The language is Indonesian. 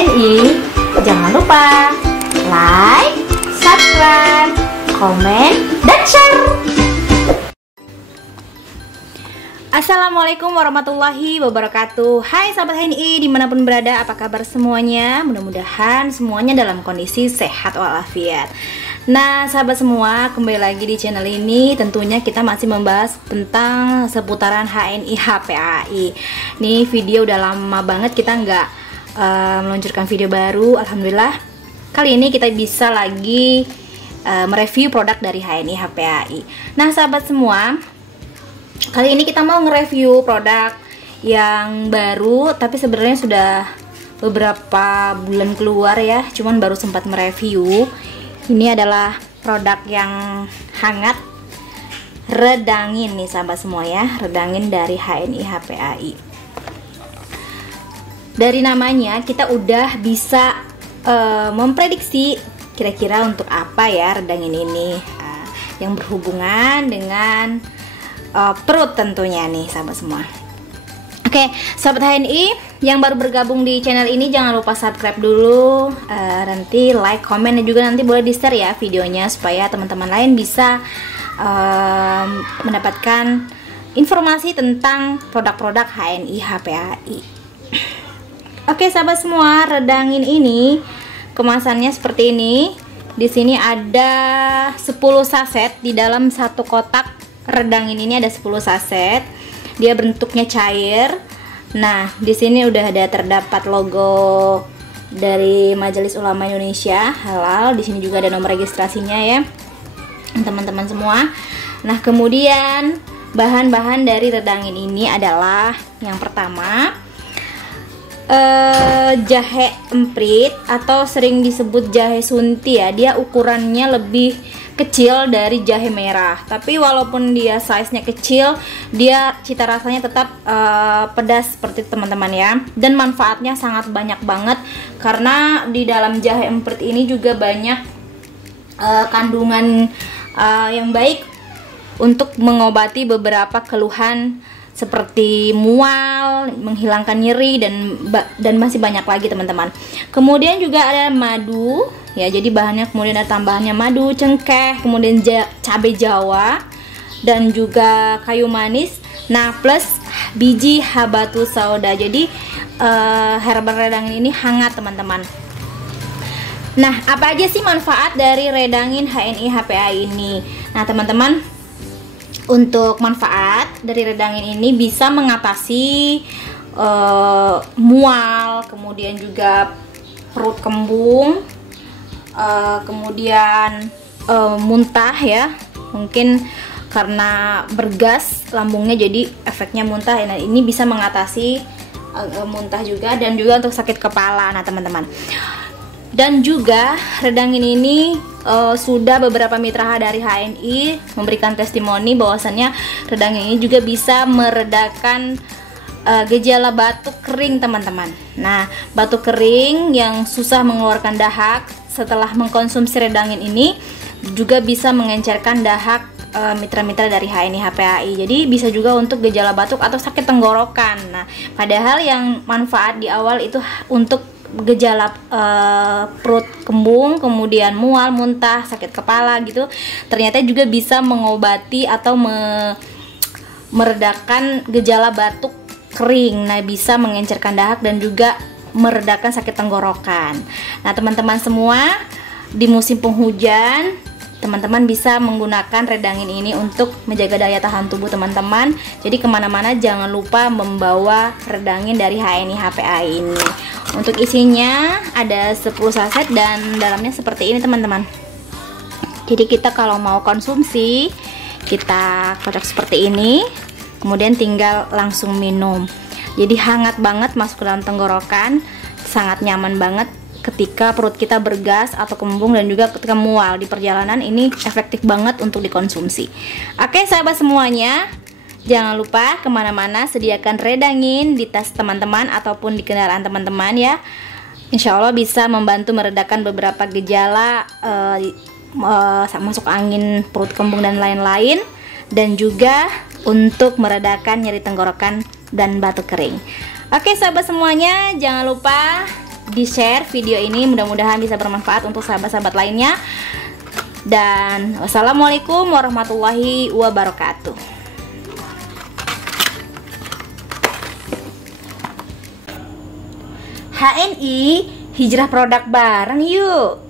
HNI. Jangan lupa like, subscribe, komen, dan share. Assalamualaikum warahmatullahi wabarakatuh. Hai sahabat HNI dimanapun berada, apa kabar semuanya? Mudah-mudahan semuanya dalam kondisi sehat walafiat. Nah sahabat semua, kembali lagi di channel ini. Tentunya kita masih membahas tentang seputaran HNI HPAI. Nih video udah lama banget kita nggak meluncurkan video baru. Alhamdulillah kali ini kita bisa lagi mereview produk dari HNI HPAI. Nah sahabat semua, kali ini kita mau nge-review produk yang baru, tapi sebenarnya sudah beberapa bulan keluar ya, cuman baru sempat mereview. Ini adalah produk yang hangat, Redangin nih sahabat semua ya, Redangin dari HNI HPAI. Dari namanya kita udah bisa memprediksi kira-kira untuk apa ya Redangin ini, yang berhubungan dengan perut tentunya nih sahabat semua. Oke, sahabat HNI yang baru bergabung di channel ini, jangan lupa subscribe dulu, nanti like, komen, dan juga nanti boleh di share ya videonya supaya teman-teman lain bisa mendapatkan informasi tentang produk-produk HNI HPAI. Oke sahabat semua, Redangin ini kemasannya seperti ini. Di sini ada 10 saset, di dalam satu kotak Redangin ini ada 10 saset. Dia bentuknya cair. Nah, di sini udah ada terdapat logo dari Majelis Ulama Indonesia Halal. Di sini juga ada nomor registrasinya ya, teman-teman semua. Nah, kemudian bahan-bahan dari Redangin ini adalah yang pertama jahe emprit atau sering disebut jahe sunti ya. Dia ukurannya lebih kecil dari jahe merah, tapi walaupun dia size-nya kecil, dia cita rasanya tetap pedas seperti teman-teman ya. Dan manfaatnya sangat banyak banget, karena di dalam jahe emprit ini juga banyak kandungan yang baik untuk mengobati beberapa keluhan seperti mual, menghilangkan nyeri, dan masih banyak lagi teman-teman. Kemudian juga ada madu ya, jadi bahannya kemudian ada tambahannya madu, cengkeh, kemudian cabai jawa, dan juga kayu manis. Nah plus biji habatus sauda. Jadi herbal Redangin ini hangat teman-teman. Nah apa aja sih manfaat dari Redangin HNI HPAI ini? Nah teman-teman, untuk manfaat dari Redangin ini bisa mengatasi mual, kemudian juga perut kembung, kemudian muntah ya, mungkin karena bergas lambungnya jadi efeknya muntah. Nah ini bisa mengatasi muntah juga, dan juga untuk sakit kepala. Nah teman-teman, dan juga Redangin ini sudah beberapa mitra dari HNI memberikan testimoni bahwasannya Redangin ini juga bisa meredakan gejala batuk kering teman-teman. Nah batuk kering yang susah mengeluarkan dahak, setelah mengkonsumsi Redangin ini juga bisa mengencerkan dahak mitra-mitra dari HNI HPAI. Jadi bisa juga untuk gejala batuk atau sakit tenggorokan. Nah padahal yang manfaat di awal itu untuk gejala perut kembung, kemudian mual, muntah, sakit kepala gitu, ternyata juga bisa mengobati atau meredakan gejala batuk kering. Nah bisa mengencerkan dahak dan juga meredakan sakit tenggorokan. Nah teman-teman semua, di musim penghujan teman-teman bisa menggunakan Redangin ini untuk menjaga daya tahan tubuh teman-teman. Jadi kemana-mana jangan lupa membawa Redangin dari HNI HPAI ini. Untuk isinya ada 10 saset dan dalamnya seperti ini teman-teman. Jadi kita kalau mau konsumsi, kita kocok seperti ini, kemudian tinggal langsung minum. Jadi hangat banget masuk ke dalam tenggorokan, sangat nyaman banget ketika perut kita bergas atau kembung, dan juga ketika mual di perjalanan. Ini efektif banget untuk dikonsumsi. Oke sahabat semuanya, jangan lupa kemana-mana sediakan Redangin di tas teman-teman ataupun di kendaraan teman-teman ya. Insya Allah bisa membantu meredakan beberapa gejala masuk angin, perut kembung, dan lain-lain, dan juga untuk meredakan nyeri tenggorokan dan batuk kering. Oke sahabat semuanya, jangan lupa di-share video ini, mudah-mudahan bisa bermanfaat untuk sahabat-sahabat lainnya. Dan wassalamualaikum warahmatullahi wabarakatuh. HNI, hijrah produk bareng yuk.